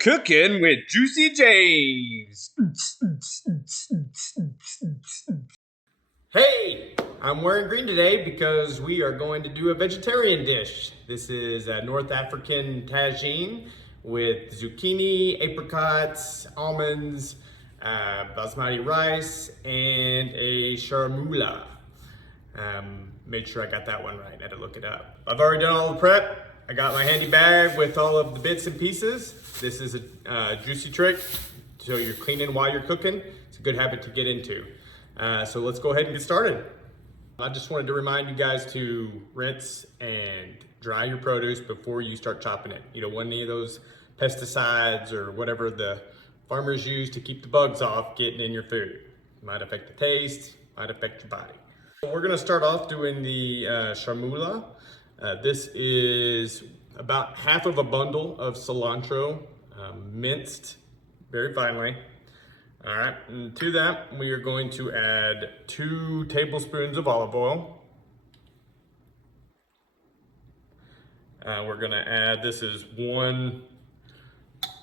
Cooking with Juicy James. Hey, I'm wearing green today because we are going to do a vegetarian dish. This is a North African tagine with zucchini, apricots, almonds, basmati rice, and a chermoula. Made sure I got that one right. I had to look it up. I've already done all the prep. I got my handy bag with all of the bits and pieces. This is a juicy trick, so you're cleaning while you're cooking. It's a good habit to get into. So let's go ahead and get started. I just wanted to remind you guys to rinse and dry your produce before you start chopping it. You don't want any of those pesticides or whatever the farmers use to keep the bugs off getting in your food. It might affect the taste, might affect your body. So we're gonna start off doing the chermoula. This is about half of a bundle of cilantro, minced very finely. All right, and to that, we are going to add 2 tablespoons of olive oil. We're gonna add, this is 1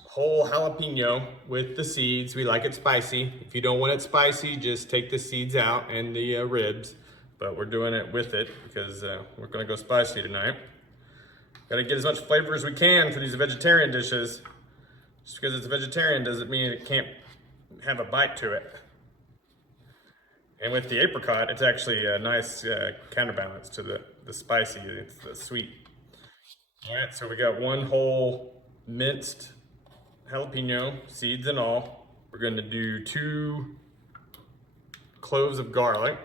whole jalapeno with the seeds. We like it spicy. If you don't want it spicy, just take the seeds out and the ribs. But we're doing it with it because we're gonna go spicy tonight. Gotta get as much flavor as we can for these vegetarian dishes. Just because it's a vegetarian doesn't mean it can't have a bite to it. And with the apricot, it's actually a nice counterbalance to the spicy, it's the sweet. All right, so we got 1 whole minced jalapeno, seeds and all. We're gonna do 2 cloves of garlic.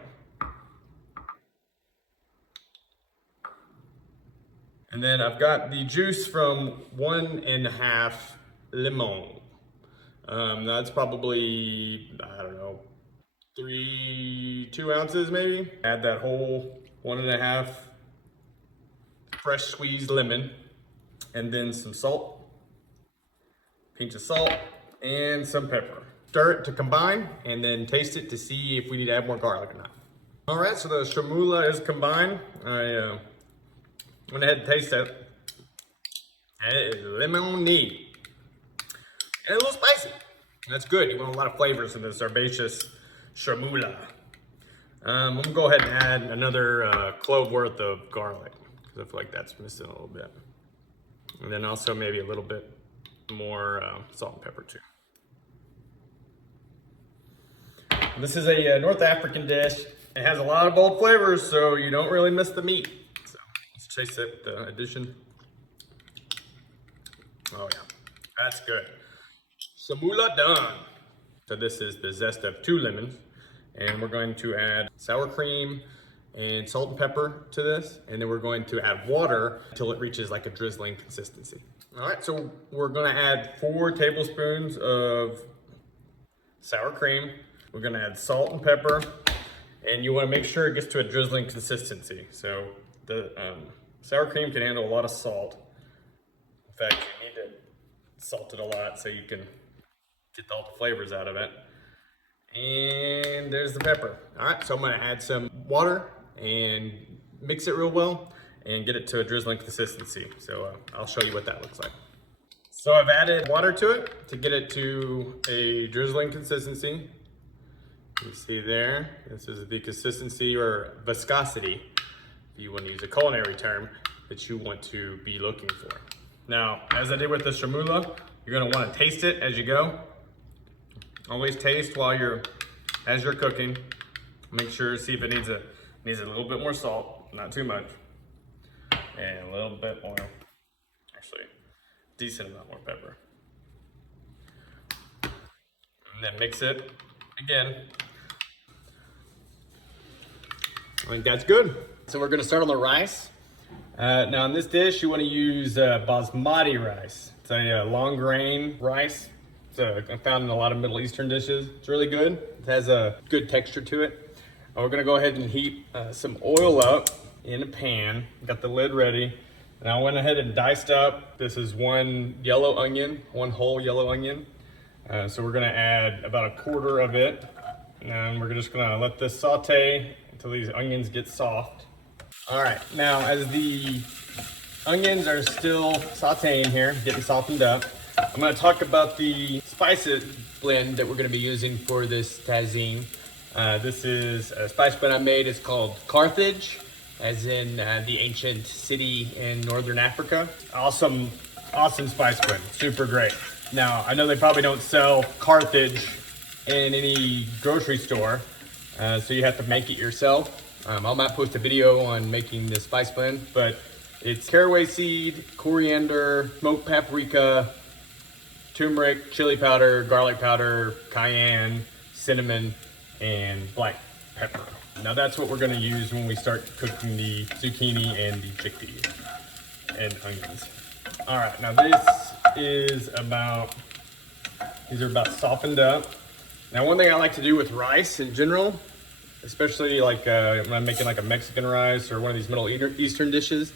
And then I've got the juice from 1½ lemon. That's probably, I don't know, 2 ounces maybe. Add that whole 1½ fresh squeezed lemon, and then some salt, pinch of salt, and some pepper. Stir it to combine, and then taste it to see if we need to add more garlic or not. All right, so the chermoula is combined. I went ahead and taste it. And it is lemon-y. And a little spicy. That's good. You want a lot of flavors in this herbaceous chermoula. I'm gonna go ahead and add another clove worth of garlic because I feel like that's missing a little bit. And then also maybe a little bit more salt and pepper too. This is a North African dish. It has a lot of bold flavors, so you don't really miss the meat. So let's taste that addition. Oh yeah, that's good. Chermoula done. So this is the zest of 2 lemons, and we're going to add sour cream and salt and pepper to this, and then we're going to add water until it reaches like a drizzling consistency. All right, so we're gonna add 4 tablespoons of sour cream. We're gonna add salt and pepper, and you wanna make sure it gets to a drizzling consistency. So the sour cream can handle a lot of salt. In fact, you need to salt it a lot so you can get all the flavors out of it. And there's the pepper. All right, so I'm gonna add some water and mix it real well and get it to a drizzling consistency. So I'll show you what that looks like. So I've added water to it to get it to a drizzling consistency. You see there, this is the consistency or viscosity, if you want to use a culinary term, that you want to be looking for. Now, as I did with the chermoula, you're gonna wanna taste it as you go. Always taste as you're cooking. Make sure, see if it needs a little bit more salt, not too much. And a little bit more, actually, decent amount more pepper. And then mix it again. I think that's good. So we're gonna start on the rice. Now in this dish, you wanna use basmati rice. It's a long grain rice. It's found in a lot of Middle Eastern dishes. It's really good. It has a good texture to it. We're gonna go ahead and heat some oil up in a pan. Got the lid ready. And I went ahead and diced up. This is 1 yellow onion, 1 whole yellow onion. So we're gonna add about 1/4 of it. And we're just gonna let this saute until these onions get soft. All right, now as the onions are still sauteing here, getting softened up, I'm gonna talk about the spices blend that we're gonna be using for this tagine. This is a spice blend I made. It's called Carthage, as in the ancient city in northern Africa. Awesome spice blend, super great. Now, I know they probably don't sell Carthage in any grocery store, so you have to make it yourself. I might post a video on making this spice blend, but it's caraway seed, coriander, smoked paprika, turmeric, chili powder, garlic powder, cayenne, cinnamon, and black pepper. Now that's what we're gonna use when we start cooking the zucchini and the chickpeas and onions. All right, now these are about softened up. Now one thing I like to do with rice in general, especially like when I'm making like a Mexican rice or one of these Middle Eastern dishes,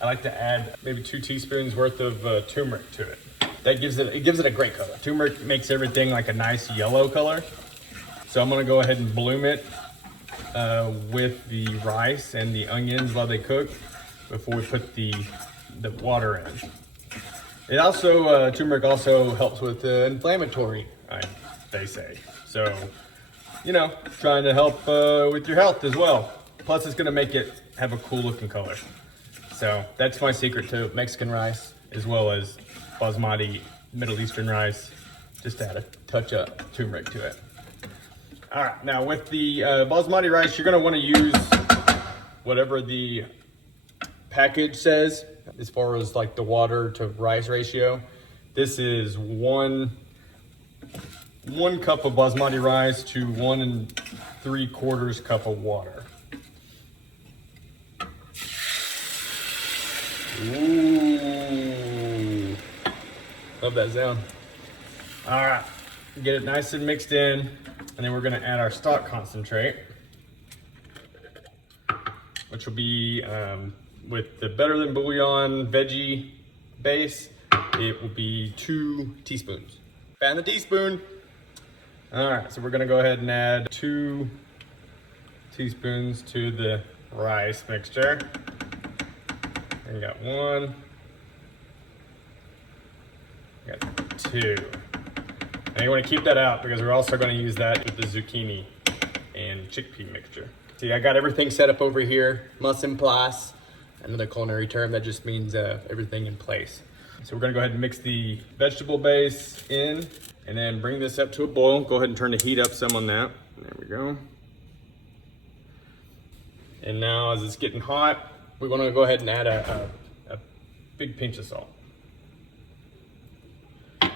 I like to add maybe 2 teaspoons worth of turmeric to it. That gives it a great color. Turmeric makes everything like a nice yellow color. So I'm gonna go ahead and bloom it with the rice and the onions while they cook before we put the water in. It also, turmeric also helps with inflammatory, they say. So, you know, trying to help with your health as well. Plus it's gonna make it have a cool looking color. So that's my secret to Mexican rice, as well as basmati Middle Eastern rice, just to add a touch of turmeric to it. All right, now with the basmati rice, you're gonna wanna use whatever the package says as far as like the water to rice ratio. This is one cup of basmati rice to 1 3/4 cup of water. Ooh, love that sound. All right, get it nice and mixed in, and then we're gonna add our stock concentrate, which will be with the Better Than Bouillon veggie base, it will be 2 teaspoons. Fan the teaspoon. All right, so we're gonna go ahead and add 2 teaspoons to the rice mixture. And you got 1, you got 2. And you wanna keep that out because we're also gonna use that with the zucchini and chickpea mixture. See, I got everything set up over here, mise en place, another culinary term that just means everything in place. So we're gonna go ahead and mix the vegetable base in and then bring this up to a boil. Go ahead and turn the heat up some on that. There we go. And now as it's getting hot, we're gonna go ahead and add a big pinch of salt. All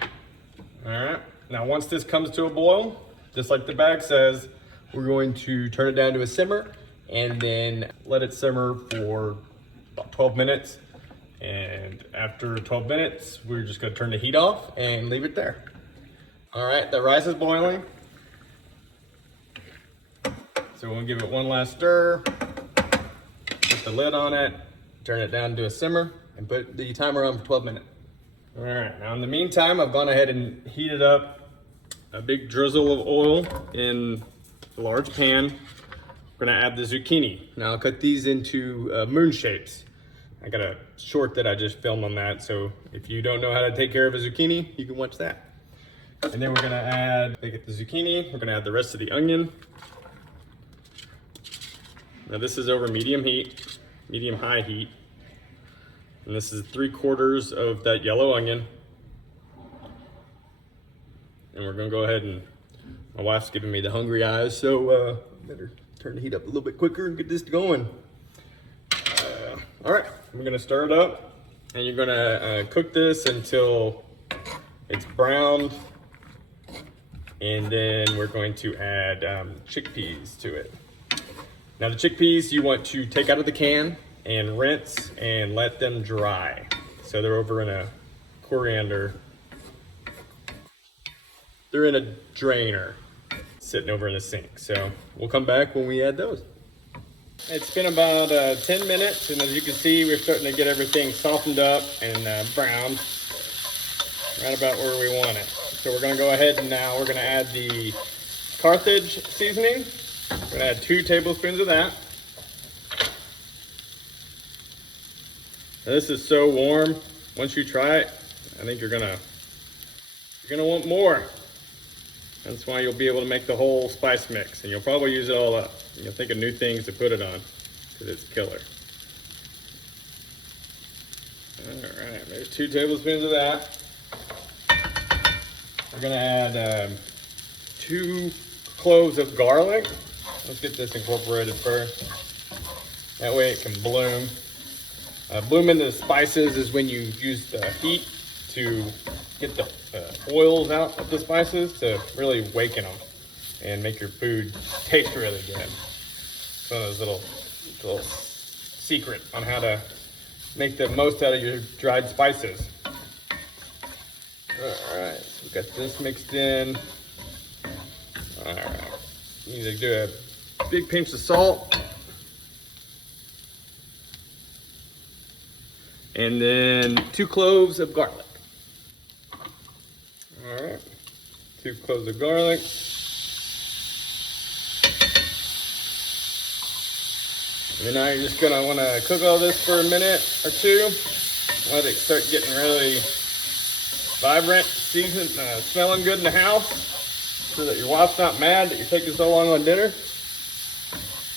right, now once this comes to a boil, just like the bag says, we're going to turn it down to a simmer and then let it simmer for about 12 minutes. And after 12 minutes, we're just gonna turn the heat off and leave it there. All right, the rice is boiling. So we'll give it one last stir, put the lid on it, turn it down to a simmer, and put the timer on for 12 minutes. All right, now in the meantime, I've gone ahead and heated up a big drizzle of oil in a large pan. We're gonna add the zucchini. Now I'll cut these into moon shapes. I got a short that I just filmed on that, so if you don't know how to take care of a zucchini, you can watch that. And then we're gonna take the zucchini, we're gonna add the rest of the onion. Now this is over medium high heat. And this is 3/4 of that yellow onion. And we're gonna go ahead and, my wife's giving me the hungry eyes, so better turn the heat up a little bit quicker and get this going. All right, we're gonna stir it up, and you're gonna cook this until it's browned, and then we're going to add chickpeas to it. Now the chickpeas you want to take out of the can and rinse and let them dry. So they're over in a coriander, they're in a drainer sitting over in the sink. So we'll come back when we add those. It's been about 10 minutes, and as you can see, we're starting to get everything softened up and browned, right about where we want it. So we're gonna go ahead and now we're gonna add the Carthage seasoning. We're gonna add 2 tablespoons of that. Now, this is so warm. Once you try it, I think you're gonna You're gonna want more. That's why you'll be able to make the whole spice mix, and you'll probably use it all up. You'll think of new things to put it on, because it's killer. All right, maybe 2 tablespoons of that. We're gonna add 2 cloves of garlic. Let's get this incorporated first. That way it can bloom. Bloom into the spices is when you use the heat to get the oils out of the spices to really awaken them and make your food taste really good. It's one of those little secret on how to make the most out of your dried spices. All right, so we got this mixed in. All right, you need to do a big pinch of salt. And then 2 cloves of garlic. All right, 2 cloves of garlic. And then now you're just gonna wanna cook all this for a minute or 2. Let it start getting really vibrant, seasoned, smelling good in the house, so that your wife's not mad that you're taking so long on dinner.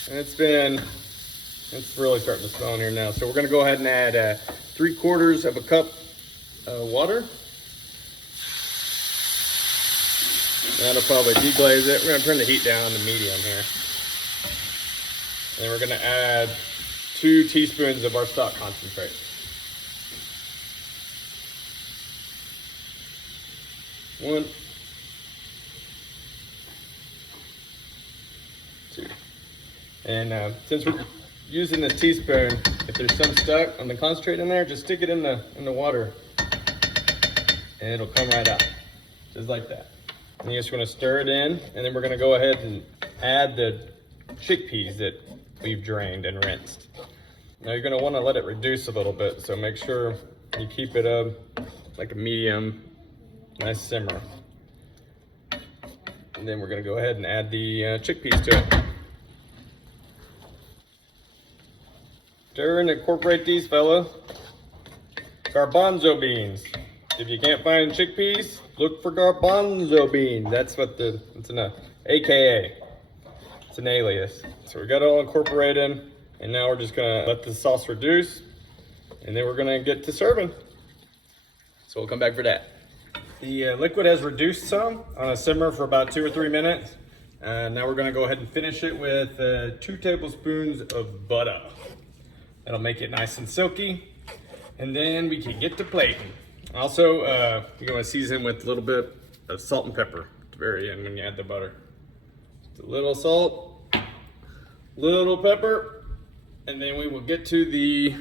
And it's really starting to smell in here now. So we're gonna go ahead and add 3/4 of a cup of water. That'll probably deglaze it. We're gonna turn the heat down to medium here. And we're gonna add 2 teaspoons of our stock concentrate. One, 2. And since we're using the teaspoon, if there's some stuck on the concentrate in there, just stick it in the water and it'll come right out, just like that. And you just want to stir it in, and then we're going to go ahead and add the chickpeas that we've drained and rinsed. Now you're going to want to let it reduce a little bit, so make sure you keep it up like a medium, nice simmer. And then we're going to go ahead and add the chickpeas to it. Stir and incorporate these fellas. Garbanzo beans. If you can't find chickpeas, look for garbanzo beans. That's what it's an AKA. It's an alias. So we got it all incorporated, and now we're just gonna let the sauce reduce, and then we're gonna get to serving. So we'll come back for that. The liquid has reduced some on a simmer for about 2 or 3 minutes. Now we're gonna go ahead and finish it with 2 tablespoons of butter. That'll make it nice and silky, and then we can get to plating. Also, you're gonna season with a little bit of salt and pepper at the very end when you add the butter. Just a little salt, little pepper, and then we will get to the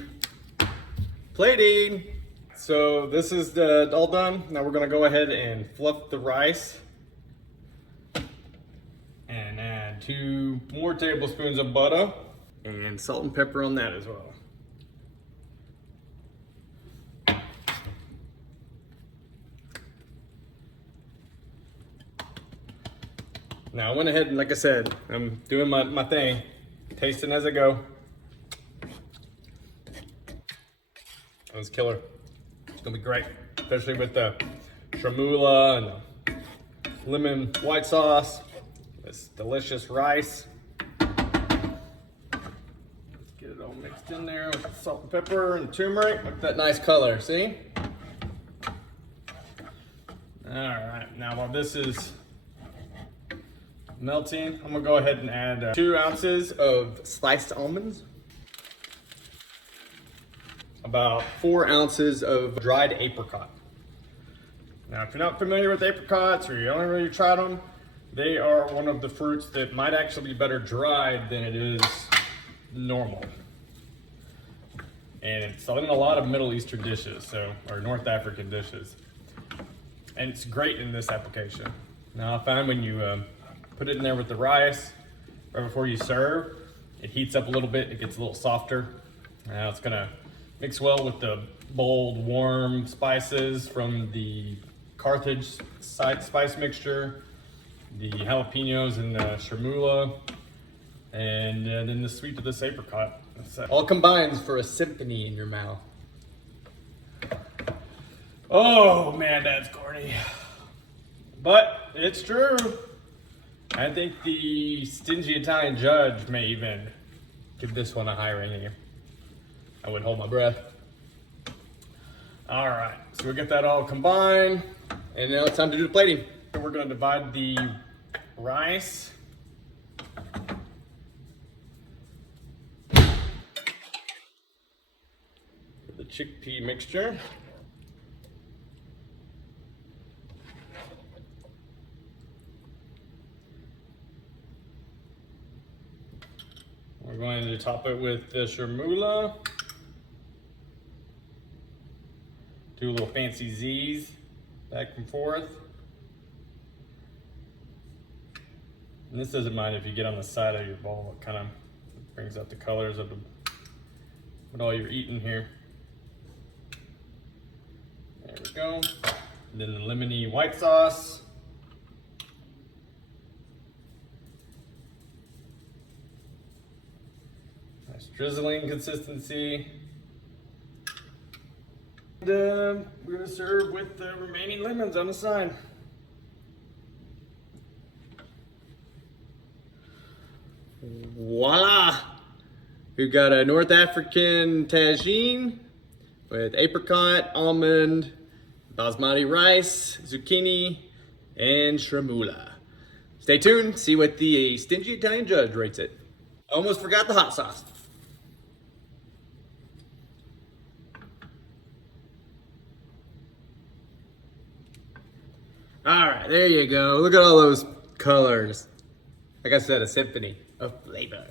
plating. So this is all done. Now we're gonna go ahead and fluff the rice and add 2 more tablespoons of butter and salt and pepper on that as well. Now I went ahead and, like I said, I'm doing my thing, tasting as I go. That was killer. It's gonna be great, especially with the Chermoula and the lemon white sauce, this delicious rice. Let's get it all mixed in there with salt and pepper and turmeric. Look at that nice color, see? All right, now while this is melting, I'm gonna go ahead and add 2 ounces of sliced almonds, about 4 ounces of dried apricot. Now, if you're not familiar with apricots, or you only really tried them, they are one of the fruits that might actually be better dried than it is normal. And it's in a lot of Middle Eastern dishes, or North African dishes. And it's great in this application. Now, I find when you put it in there with the rice right before you serve, it heats up a little bit, it gets a little softer. Now it's gonna mix well with the bold, warm spices from the Carthage spice mixture, the jalapenos and the Chermoula, and then the sweet of this apricot. All combines for a symphony in your mouth. Oh man, that's corny. But it's true. I think the stingy Italian judge may even give this one a high rating. I wouldn't hold my breath. All right, so we'll get that all combined, and now it's time to do the plating. We're gonna divide the rice. The chickpea mixture. We're going to top it with the chermoula. Do a little fancy Z's back and forth. And this doesn't mind if you get on the side of your bowl. It kind of brings out the colors of what all you're eating here. There we go. And then the lemony white sauce. Nice drizzling consistency. And we're gonna serve with the remaining lemons on the side. Voila! We've got a North African tagine with apricot, almond, basmati rice, zucchini, and chermoula. Stay tuned, see what the stingy Italian judge rates it. Almost forgot the hot sauce. All right, there you go. Look at all those colors. Like I said, a symphony of flavor.